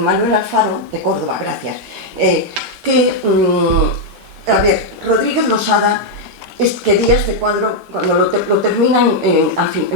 Manuel Alfaro, de Córdoba, gracias, a ver, Rodríguez Losada quería este cuadro, cuando lo terminan, hace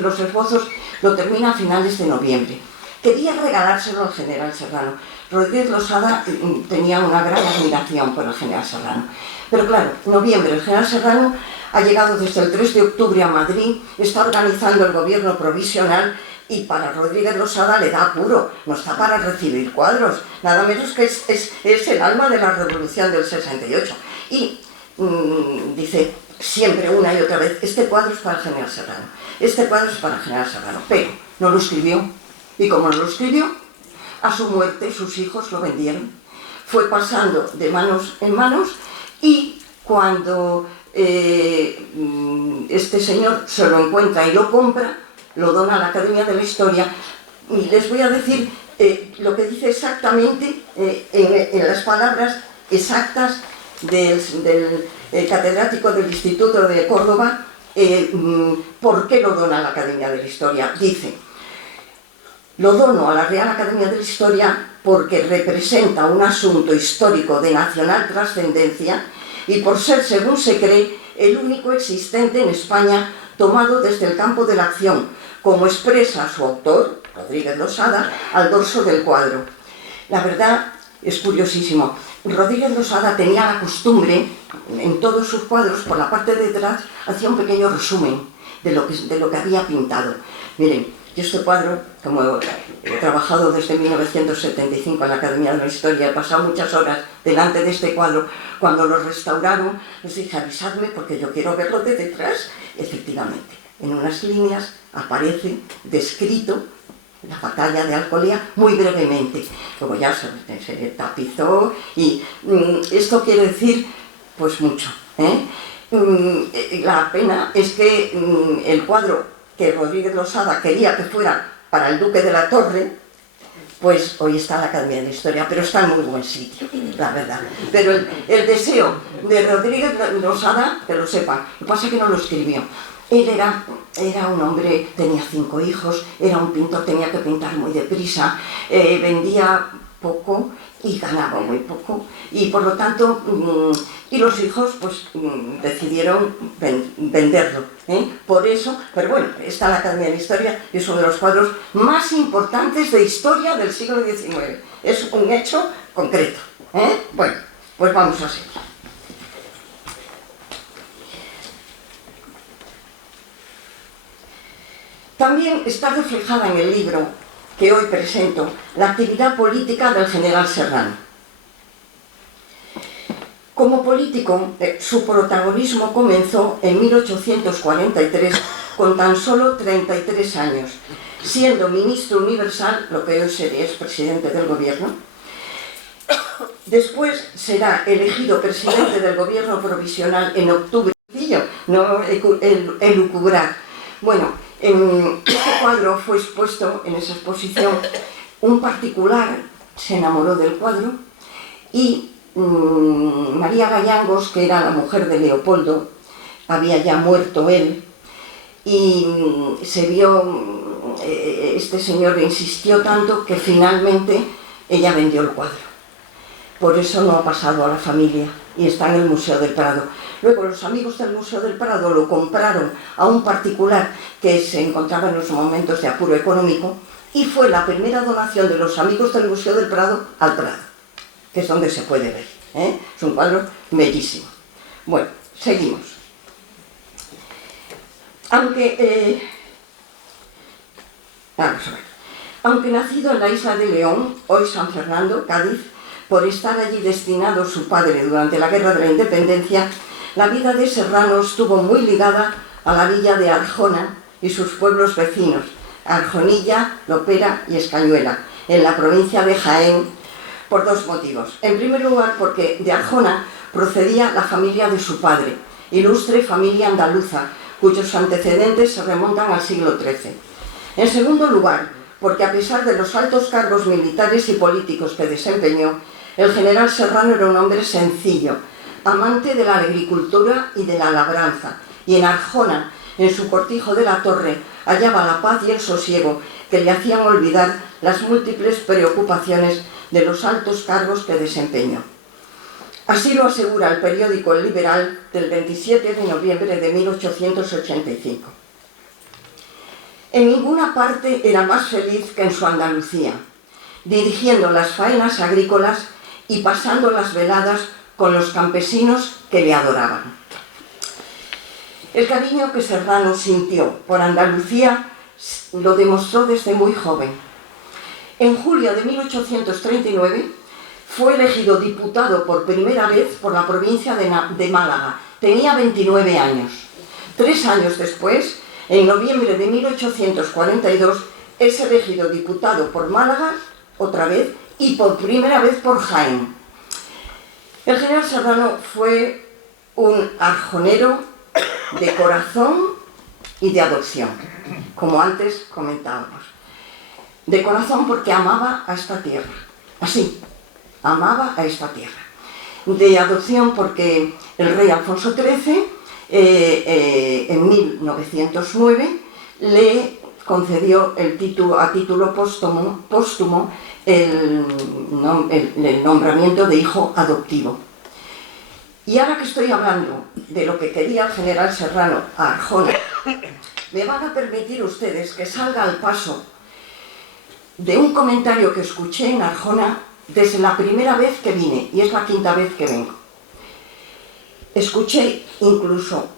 los esbozos, lo termina a finales de noviembre. Quería regalárselo al general Serrano. Rodríguez Losada tenía una gran admiración por el general Serrano. Pero claro, noviembre, el general Serrano ha llegado desde el 3 de octubre a Madrid, está organizando el gobierno provisional y para Rodríguez Losada le da apuro, no está para recibir cuadros, nada menos que es el alma de la revolución del 68. Y dice siempre una y otra vez, este cuadro es para el general Serrano, este cuadro es para el general Serrano, pero no lo escribió. Y como no lo escribió, a su muerte sus hijos lo vendieron. Fue pasando de manos en manos y cuando este señor se lo encuentra y lo compra, lo dona a la Academia de la Historia. Y les voy a decir lo que dice exactamente en las palabras exactas del catedrático del Instituto de Córdoba, por qué lo dona a la Academia de la Historia. Dice: lo dono a la Real Academia de la Historia porque representa un asunto histórico de nacional trascendencia y por ser, según se cree, el único existente en España tomado desde el campo de la acción, como expresa su autor, Rodríguez Losada, al dorso del cuadro. La verdad es curiosísimo. Rodríguez Losada tenía la costumbre, en todos sus cuadros, por la parte de atrás, hacía un pequeño resumen de lo que había pintado. Miren, yo este cuadro, como he trabajado desde 1975 en la Academia de la Historia, he pasado muchas horas delante de este cuadro. Cuando lo restauraron, les dije, avisadme porque yo quiero verlo de detrás. Efectivamente, en unas líneas aparece descrito la batalla de Alcolea muy brevemente. Luego ya se tapizó y esto quiere decir, pues mucho. La pena es que el cuadro que Rodríguez Losada quería que fuera para el Duque de la Torre, pues hoy está en la Academia de la Historia, pero está en muy buen sitio, la verdad. Pero el deseo de Rodríguez Losada, que lo sepan, lo que pasa es que no lo escribió. Él era un hombre, tenía 5 hijos, era un pintor, tenía que pintar muy deprisa, vendía poco y ganaba muy poco, y por lo tanto, y los hijos pues decidieron venderlo, por eso, pero bueno, está en la Academia de la Historia y es uno de los cuadros más importantes de historia del siglo XIX, es un hecho concreto, Bueno, pues vamos a seguir. También está reflejada en el libro que hoy presento la actividad política del general Serrano. Como político, su protagonismo comenzó en 1843 con tan solo 33 años, siendo ministro universal, lo que hoy sería presidente del gobierno. Después será elegido presidente del gobierno provisional en octubre, no elucubrar. Bueno, este cuadro fue expuesto en esa exposición. Un particular se enamoró del cuadro y María Gallangos, que era la mujer de Leopoldo, había ya muerto él, y se vio, este señor insistió tanto que finalmente ella vendió el cuadro. Por eso no ha pasado a la familia y está en el Museo del Prado. Luego los amigos del Museo del Prado lo compraron a un particular que se encontraba en los momentos de apuro económico y fue la primera donación de los amigos del Museo del Prado al Prado, que es donde se puede ver. Es un cuadro bellísimo. Bueno, seguimos. Aunque nacido en la isla de León, hoy San Fernando, Cádiz, por estar allí destinado su padre durante la Guerra de la Independencia, la vida de Serrano estuvo muy ligada a la villa de Arjona y sus pueblos vecinos, Arjonilla, Lopera y Escañuela, en la provincia de Jaén, por 2 motivos. En primer lugar, porque de Arjona procedía la familia de su padre, ilustre familia andaluza, cuyos antecedentes se remontan al siglo XIII. En segundo lugar, porque a pesar de los altos cargos militares y políticos que desempeñó, el general Serrano era un hombre sencillo, amante de la agricultura y de la labranza, y en Arjona, en su cortijo de la torre, hallaba la paz y el sosiego que le hacían olvidar las múltiples preocupaciones de los altos cargos que desempeñó. Así lo asegura el periódico El Liberal del 27 de noviembre de 1885. En ninguna parte era más feliz que en su Andalucía, dirigiendo las faenas agrícolas y pasando las veladas con los campesinos que le adoraban. El cariño que Serrano sintió por Andalucía lo demostró desde muy joven. En julio de 1839 fue elegido diputado por primera vez por la provincia de Málaga. Tenía 29 años. 3 años después, en noviembre de 1842, es elegido diputado por Málaga, otra vez, y por primera vez por Jaén. El general Serrano fue un arjonero de corazón y de adopción, como antes comentábamos. De corazón porque amaba a esta tierra, así, amaba a esta tierra. De adopción porque el rey Alfonso XIII, en 1909, le concedió el título, a título póstumo el nombramiento de hijo adoptivo. Y ahora que estoy hablando de lo que quería el general Serrano a Arjona, me van a permitir ustedes que salga al paso de un comentario que escuché en Arjona desde la primera vez que vine, y es la 5ª vez que vengo. Escuché incluso,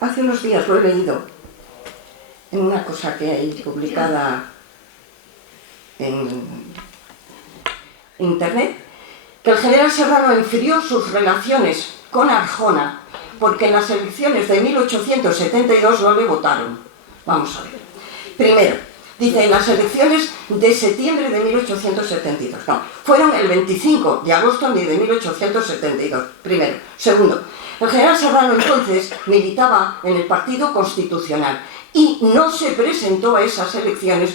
hace unos días lo he leído, en una cosa que hay publicada en internet, que el general Serrano enfrió sus relaciones con Arjona porque en las elecciones de 1872 no le votaron. Vamos a ver. Primero, dice, en las elecciones de septiembre de 1872. No, fueron el 25 de agosto de 1872. Primero. Segundo, el general Serrano entonces militaba en el Partido Constitucional y no se presentó a esas elecciones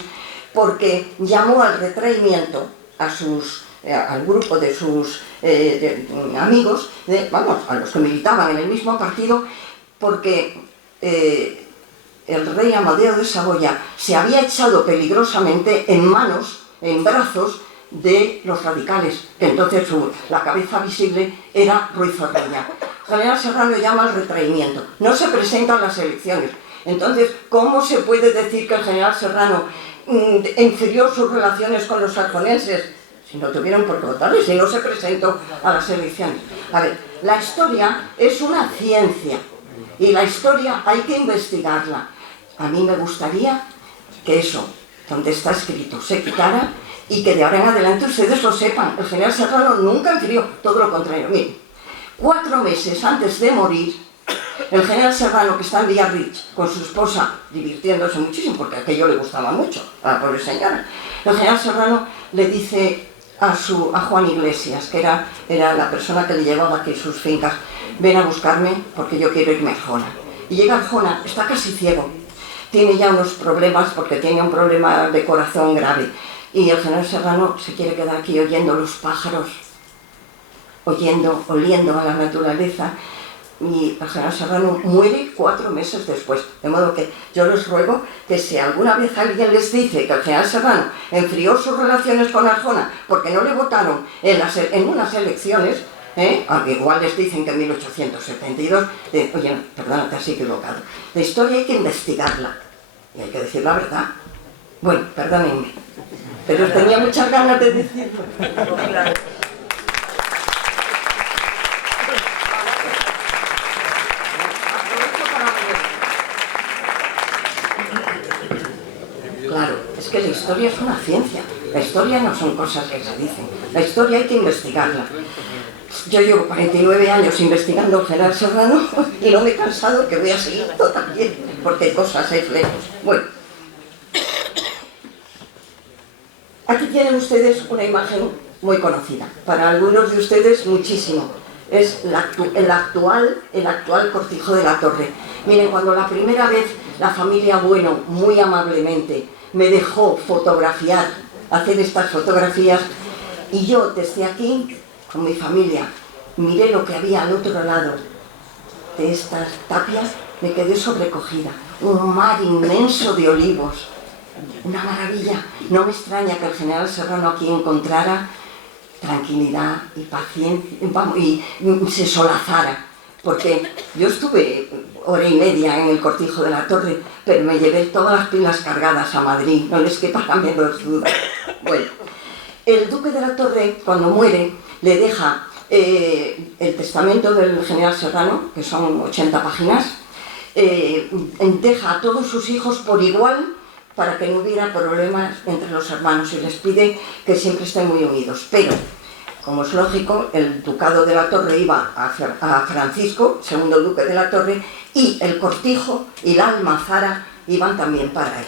porque llamó al retraimiento al grupo de sus amigos, a los que militaban en el mismo partido, porque el rey Amadeo de Saboya se había echado peligrosamente en brazos de los radicales, que entonces la cabeza visible era Ruiz Zorrilla. El general Serrano llama al retraimiento, no se presenta a las elecciones. Entonces, ¿cómo se puede decir que el general Serrano enfrió sus relaciones con los arjonenses si no tuvieron por qué votarle, si no se presentó a las elecciones? A ver, la historia es una ciencia y la historia hay que investigarla. A mí me gustaría que eso, donde está escrito, se quitara y que de ahora en adelante ustedes lo sepan. El general Serrano nunca enfrió, todo lo contrario. Miren, 4 meses antes de morir, el general Serrano, que está en Villarrich con su esposa, divirtiéndose muchísimo, porque aquello le gustaba mucho a la pobre señora, el general Serrano le dice a Juan Iglesias, que era la persona que le llevaba aquí sus fincas, ven a buscarme porque yo quiero irme a Arjona. Y llega a Arjona, está casi ciego, tiene ya unos problemas porque tiene un problema de corazón grave, y el general Serrano se quiere quedar aquí oyendo los pájaros, oliendo a la naturaleza. Y el general Serrano muere 4 meses después. De modo que yo les ruego que si alguna vez alguien les dice que el general Serrano enfrió sus relaciones con Arjona porque no le votaron en unas elecciones, aunque igual les dicen que en 1872, oye, perdona, te has equivocado. La historia hay que investigarla y hay que decir la verdad. Bueno, perdónenme, pero tenía muchas ganas de decirlo. Claro, es que la historia es una ciencia. La historia no son cosas que se dicen. La historia hay que investigarla. Yo llevo 49 años investigando al general Serrano y no me he cansado, que voy a seguir también, porque hay cosas, hay flecos. Bueno, aquí tienen ustedes una imagen muy conocida. Para algunos de ustedes, muchísimo. Es el actual cortijo de la Torre. Miren, cuando la primera vez la familia Bueno, muy amablemente, me dejó fotografiar, hacer estas fotografías, y yo desde aquí, con mi familia, miré lo que había al otro lado de estas tapias me quedé sobrecogida. Un mar inmenso de olivos, una maravilla. No me extraña que el general Serrano aquí encontrara tranquilidad y paciencia, y se solazara, porque yo estuve hora y media en el Cortijo de la Torre, pero me llevé todas las pilas cargadas a Madrid, no les quepa la menor duda. Bueno, el duque de la Torre, cuando muere, le deja el testamento del general Serrano, que son 80 páginas, deja a todos sus hijos por igual para que no hubiera problemas entre los hermanos y les pide que siempre estén muy unidos. Pero, como es lógico, el ducado de la Torre iba a Francisco, segundo duque de la Torre, y el Cortijo y la Almazara iban también para él.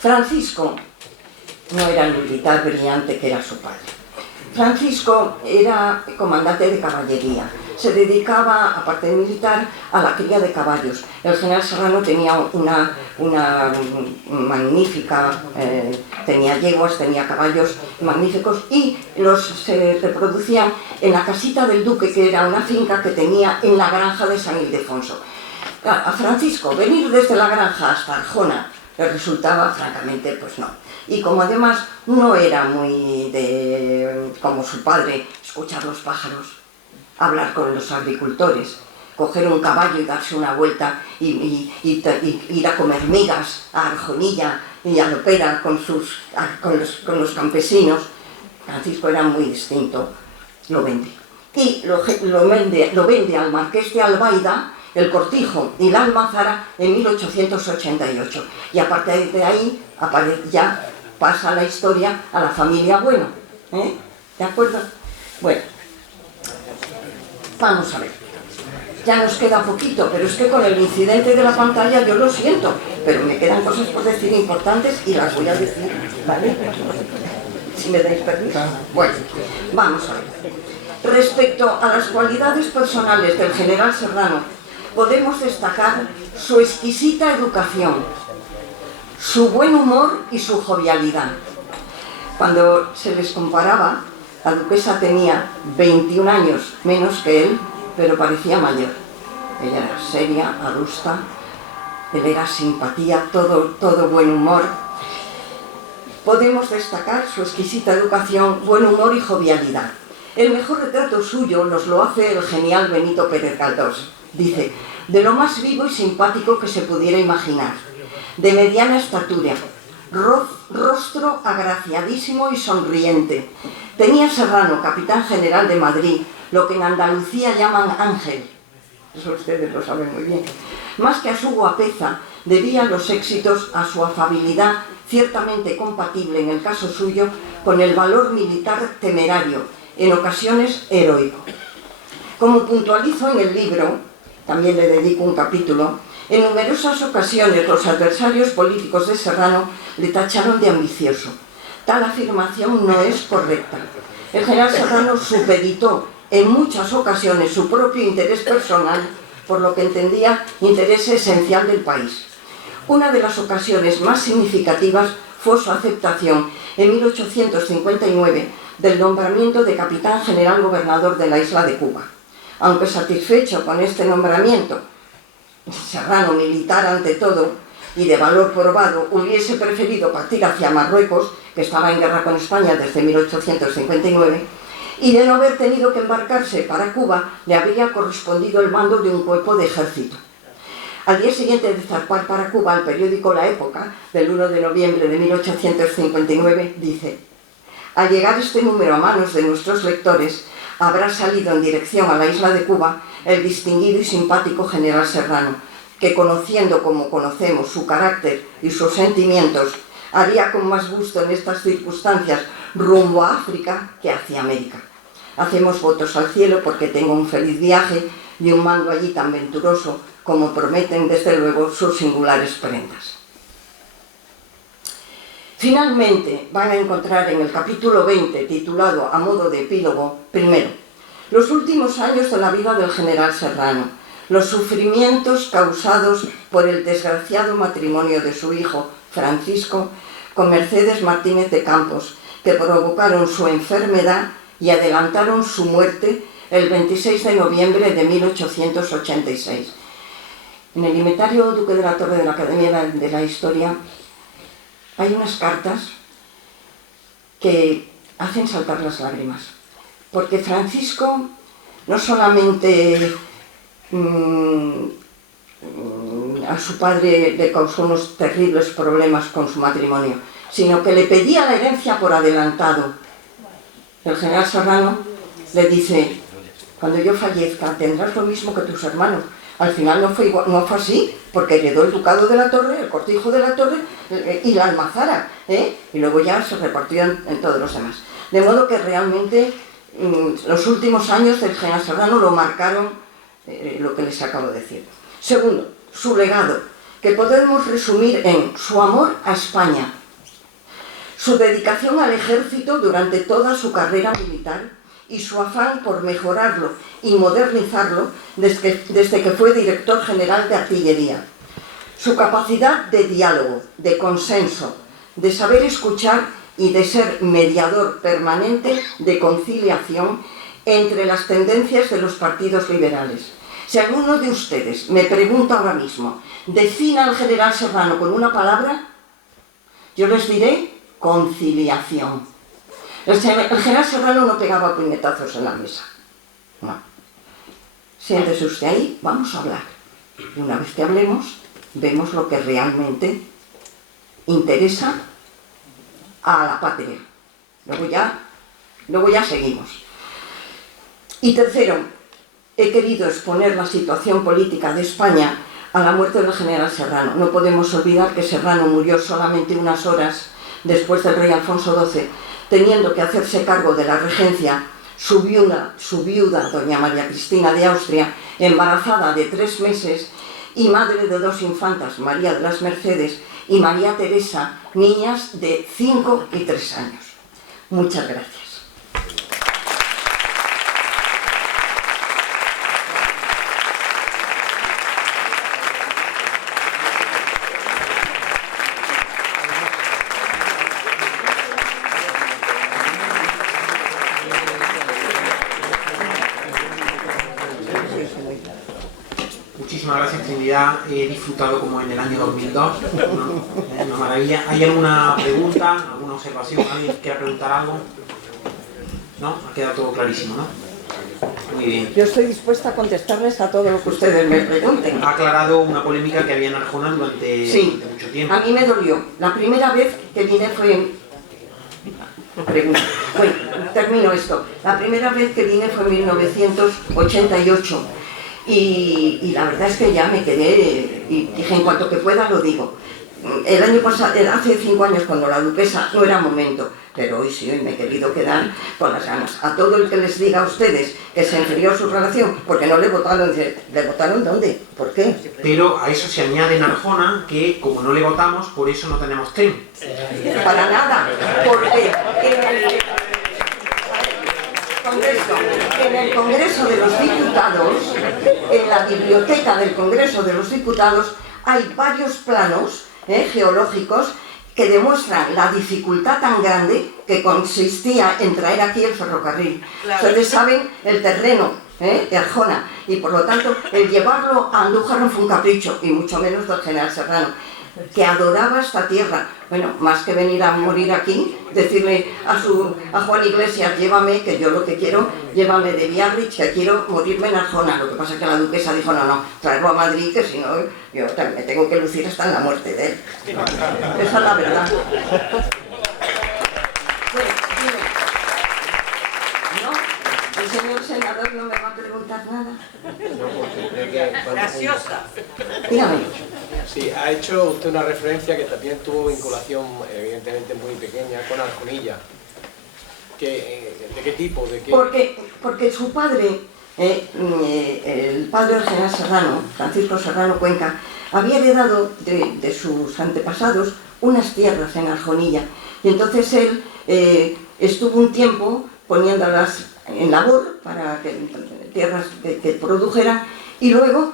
Francisco no era el militar brillante que era su padre. Francisco era comandante de caballería. Se dedicaba, aparte de militar, a la cría de caballos. El general Serrano tenía una magnífica, tenía yeguas, tenía caballos magníficos y se reproducían en la casita del duque, que era una finca que tenía en la granja de San Ildefonso. A Francisco venir desde la granja hasta Arjona le resultaba, francamente, pues no. Y como además no era muy como su padre, escuchar los pájaros, hablar con los agricultores, coger un caballo y darse una vuelta y ir a comer migas a Arjonilla y a Lopera con los campesinos, Francisco era muy distinto, lo vende. Y lo vende al marqués de Albaida, el Cortijo y la Almazara en 1888. Y a partir de ahí ya pasa la historia a la familia Bueno. ¿De acuerdo? Bueno, vamos a ver. Ya nos queda poquito, pero es que con el incidente de la pantalla yo lo siento, pero me quedan cosas por decir importantes y las voy a decir, ¿vale? Si me dais permiso. Bueno, vamos a ver. Respecto a las cualidades personales del general Serrano, podemos destacar su exquisita educación, su buen humor y su jovialidad. Cuando se les comparaba, la duquesa tenía 21 años menos que él, pero parecía mayor. Ella era seria, adusta, él era simpatía, todo buen humor. Podemos destacar su exquisita educación, buen humor y jovialidad. El mejor retrato suyo nos lo hace el genial Benito Pérez Galdós. Dice, de lo más vivo y simpático que se pudiera imaginar, de mediana estatura, rostro agraciadísimo y sonriente. Tenía Serrano, capitán general de Madrid, lo que en Andalucía llaman ángel. Eso ustedes lo saben muy bien. Más que a su guapeza, debía los éxitos a su afabilidad, ciertamente compatible en el caso suyo con el valor militar temerario, en ocasiones heroico. Como puntualizo en el libro, también le dedico un capítulo, en numerosas ocasiones los adversarios políticos de Serrano le tacharon de ambicioso. Tal afirmación no es correcta. El general Serrano supeditó en muchas ocasiones su propio interés personal, por lo que entendía interés esencial del país. Una de las ocasiones más significativas fue su aceptación en 1859 del nombramiento de capitán general gobernador de la isla de Cuba. Aunque satisfecho con este nombramiento, Serrano, militar ante todo y de valor probado, hubiese preferido partir hacia Marruecos, que estaba en guerra con España desde 1859, y de no haber tenido que embarcarse para Cuba, le habría correspondido el mando de un cuerpo de ejército. Al día siguiente de zarpar para Cuba, el periódico La Época, del 1 de noviembre de 1859, dice: al llegar este número a manos de nuestros lectores, habrá salido en dirección a la isla de Cuba el distinguido y simpático general Serrano, que conociendo como conocemos su carácter y sus sentimientos, haría con más gusto en estas circunstancias rumbo a África que hacia América. Hacemos votos al cielo porque tengo un feliz viaje y un mando allí tan venturoso como prometen desde luego sus singulares prendas. Finalmente van a encontrar en el capítulo 20, titulado a modo de epílogo, primero, los últimos años de la vida del general Serrano, los sufrimientos causados por el desgraciado matrimonio de su hijo, Francisco, con Mercedes Martínez de Campos, que provocaron su enfermedad y adelantaron su muerte el 26 de noviembre de 1886. En el inventario Duque de la Torre de la Academia de la Historia hay unas cartas que hacen saltar las lágrimas, porque Francisco no solamente a su padre le causó unos terribles problemas con su matrimonio, sino que le pedía la herencia por adelantado. El general Serrano le dice: cuando yo fallezca tendrás lo mismo que tus hermanos. Al final no fue así, porque heredó el ducado de la Torre, el cortijo de la Torre y la almazara, y luego ya se repartió en todos los demás. De modo que realmente los últimos años del general Serrano lo marcaron lo que les acabo de decir. Segundo, su legado, que podemos resumir en su amor a España, su dedicación al ejército durante toda su carrera militar y su afán por mejorarlo y modernizarlo desde que fue director general de artillería. Su capacidad de diálogo, de consenso, de saber escuchar y de ser mediador permanente de conciliación entre las tendencias de los partidos liberales. Si alguno de ustedes me pregunta ahora mismo, defina al general Serrano con una palabra, yo les diré conciliación. El general Serrano no pegaba puñetazos en la mesa. No. Siéntese usted ahí, vamos a hablar. Y una vez que hablemos, vemos lo que realmente interesa a la patria. Luego ya seguimos. Y tercero, he querido exponer la situación política de España a la muerte del general Serrano. No podemos olvidar que Serrano murió solamente unas horas después del rey Alfonso XII, teniendo que hacerse cargo de la regencia su viuda, doña María Cristina de Austria, embarazada de 3 meses y madre de 2 infantas, María de las Mercedes y María Teresa, niñas de 5 y 3 años. Muchas gracias. Muchísimas gracias, Trinidad. He disfrutado como en el año 2002. Una maravilla. ¿Hay alguna pregunta, alguna observación? ¿Alguien quiera preguntar algo? ¿No? Ha quedado todo clarísimo, ¿no? Muy bien. Yo estoy dispuesta a contestarles a todo lo que ustedes me pregunten. Ha aclarado una polémica que había en Arjona durante mucho tiempo. A mí me dolió. La primera vez que vine fue... Bueno, termino esto. La primera vez que vine fue en 1988. Y la verdad es que ya me quedé y dije, en cuanto que pueda lo digo. El año pasado, hace 5 años, cuando la duquesa, no era momento, pero hoy sí, hoy me he querido quedar con las ganas. A todo el que les diga a ustedes que se enfrió su relación porque no le votaron, ¿le votaron dónde? ¿Por qué? Pero a eso se añade en Arjona que, como no le votamos, por eso no tenemos tren. Para nada, porque en el Congreso de los Diputados, en la biblioteca del Congreso de los Diputados, hay varios planos geológicos que demuestran la dificultad tan grande que consistía en traer aquí el ferrocarril. Claro. Ustedes saben el terreno de Arjona, y por lo tanto el llevarlo a Andújar no fue un capricho, y mucho menos del general Serrano, que adoraba esta tierra. Bueno, más que venir a morir aquí, decirle a Juan Iglesias, llévame, que yo lo que quiero, llévame de Biarritz, que quiero morirme en Arjona. Lo que pasa es que la duquesa dijo, no, traerlo a Madrid, que si no, yo también me tengo que lucir hasta en la muerte de él. Esa es la verdad. Bueno, ¿no? El señor senador no me va a preguntar nada. Graciosa. Dígame. Sí, ha hecho usted una referencia que también tuvo vinculación, evidentemente muy pequeña, con Arjonilla. ¿De qué tipo? ¿De qué? Porque su padre, el padre del general Serrano, Francisco Serrano Cuenca, había heredado de sus antepasados unas tierras en Arjonilla. Y entonces él estuvo un tiempo poniéndolas en labor para que tierras que produjeran, y luego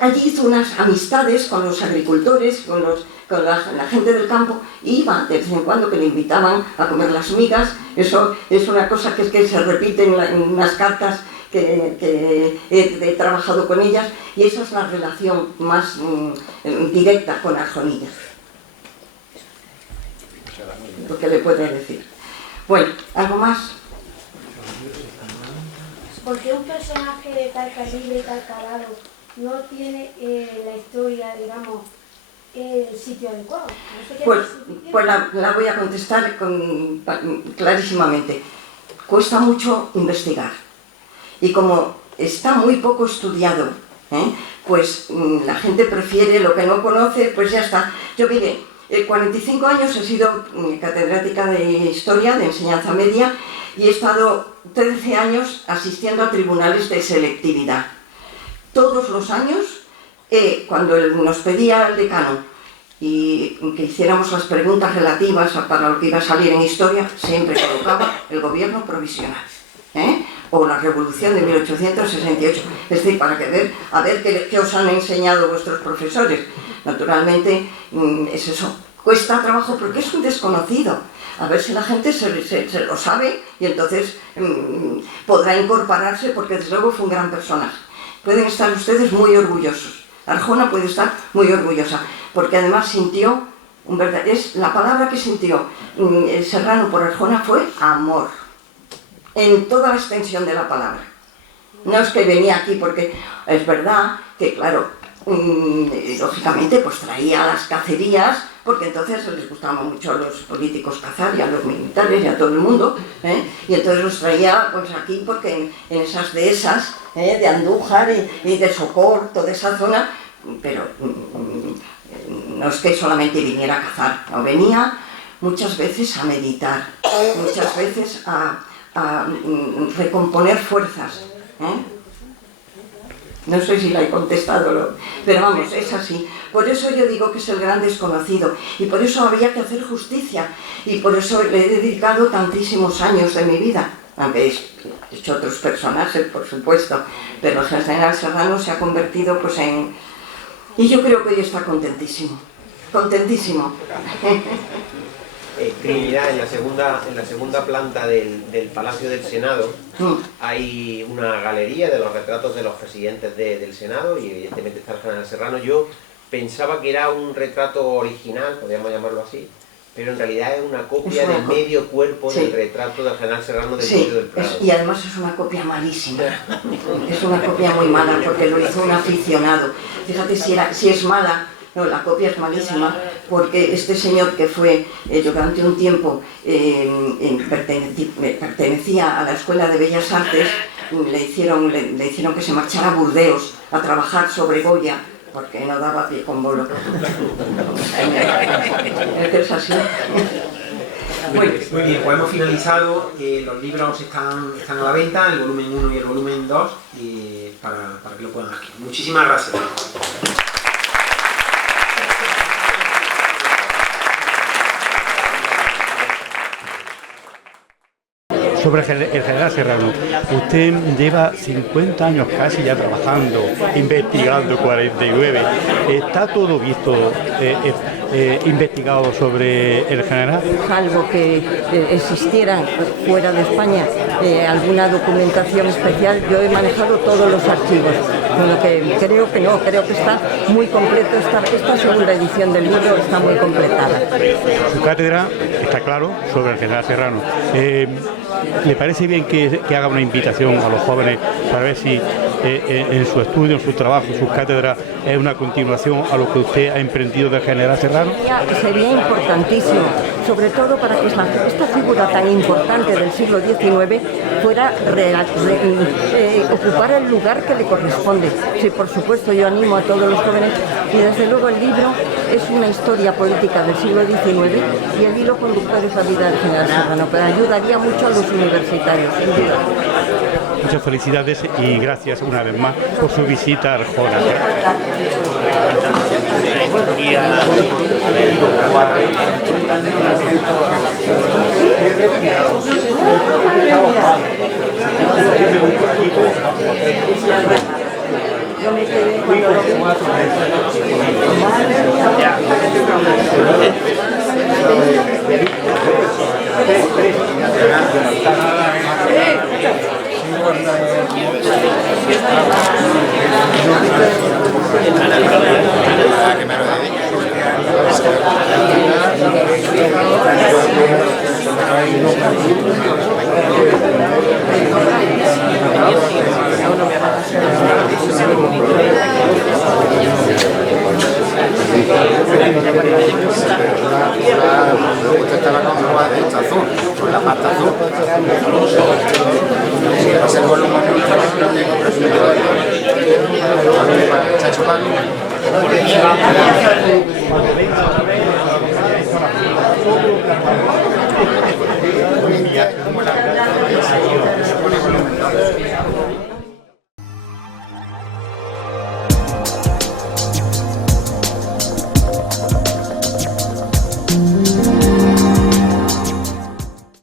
allí hizo unas amistades con los agricultores, con la gente del campo, y iba de vez en cuando, que le invitaban a comer las migas. Eso es una cosa que se repite en unas cartas que he trabajado con ellas, y esa es la relación más directa con Arjonilla. Lo que le puedo decir. Bueno, ¿algo más? Porque un personaje de tal calibre y tal calado no tiene la historia, digamos, el sitio adecuado. No sé pues la voy a contestar clarísimamente. Cuesta mucho investigar. Y como está muy poco estudiado, pues la gente prefiere lo que no conoce, pues ya está. Yo mire, 45 años he sido catedrática de Historia, de enseñanza media, y he estado 13 años asistiendo a tribunales de selectividad. Todos los años, cuando nos pedía el decano y que hiciéramos las preguntas relativas para lo que iba a salir en Historia, siempre colocaba el gobierno provisional, o la revolución de 1868, es decir, para a ver qué os han enseñado vuestros profesores. Naturalmente, es eso, cuesta trabajo porque es un desconocido. A ver si la gente se lo sabe y entonces podrá incorporarse, porque desde luego fue un gran personaje. Pueden estar ustedes muy orgullosos. Arjona puede estar muy orgullosa, porque además sintió, es la palabra que sintió Serrano por Arjona fue amor, en toda la extensión de la palabra. No es que venía aquí porque es verdad que, claro, lógicamente pues traía las cacerías, porque entonces les gustaba mucho a los políticos cazar y a los militares y a todo el mundo, y entonces los traía pues aquí porque en esas dehesas de Andújar y de Socor, toda esa zona, pero no es que solamente viniera a cazar, no, venía muchas veces a meditar, muchas veces a recomponer fuerzas. No sé si la he contestado, pero vamos, es así. Por eso yo digo que es el gran desconocido, y por eso había que hacer justicia, y por eso le he dedicado tantísimos años de mi vida, aunque he hecho otros personajes, por supuesto, pero el general Serrano se ha convertido pues en... Y yo creo que hoy está contentísimo, contentísimo. Trinidad, en la segunda planta del Palacio del Senado hay una galería de los retratos de los presidentes del Senado, y evidentemente está el general Serrano. Yo pensaba que era un retrato original, podríamos llamarlo así, pero en realidad es una copia de medio cuerpo del retrato del general Serrano del Museo del Prado. Y además es una copia malísima, es una copia muy mala, porque lo hizo un aficionado. Fíjate si es mala. No, la copia es malísima, porque este señor que fue durante un tiempo pertenecía a la Escuela de Bellas Artes, le hicieron que se marchara a Burdeos a trabajar sobre Goya, porque no daba pie con bolo. Es así. Muy bien, pues hemos finalizado. Los libros están a la venta, el volumen 1 y el volumen 2, para que lo puedan adquirir. Muchísimas gracias. Sobre el general Serrano, usted lleva 50 años casi ya trabajando, investigando, 49. ¿Está todo visto, investigado sobre el general? Salvo que existiera fuera de España alguna documentación especial, yo he manejado todos los archivos, con lo que creo que está muy completo. Esta segunda edición del libro está muy completada. Su cátedra está claro sobre el general Serrano. ¿Le parece bien que haga una invitación a los jóvenes para ver si en su estudio, en su trabajo, en su cátedra es una continuación a lo que usted ha emprendido del general Serrano? Sería importantísimo, sobre todo para que esta figura tan importante del siglo XIX fuera ocupar el lugar que le corresponde. Sí, por supuesto, yo animo a todos los jóvenes, y desde luego el libro es una historia política del siglo XIX, y el hilo conductor es la vida del general Serrano, pero ayudaría mucho a los universitarios, sin duda. Muchas felicidades y gracias una vez más por su visita a Arjona. Yo me quedé cuando lo vi. Está la conjuga de esta azul, con la pasta azul. Va a ser volumen está chupando.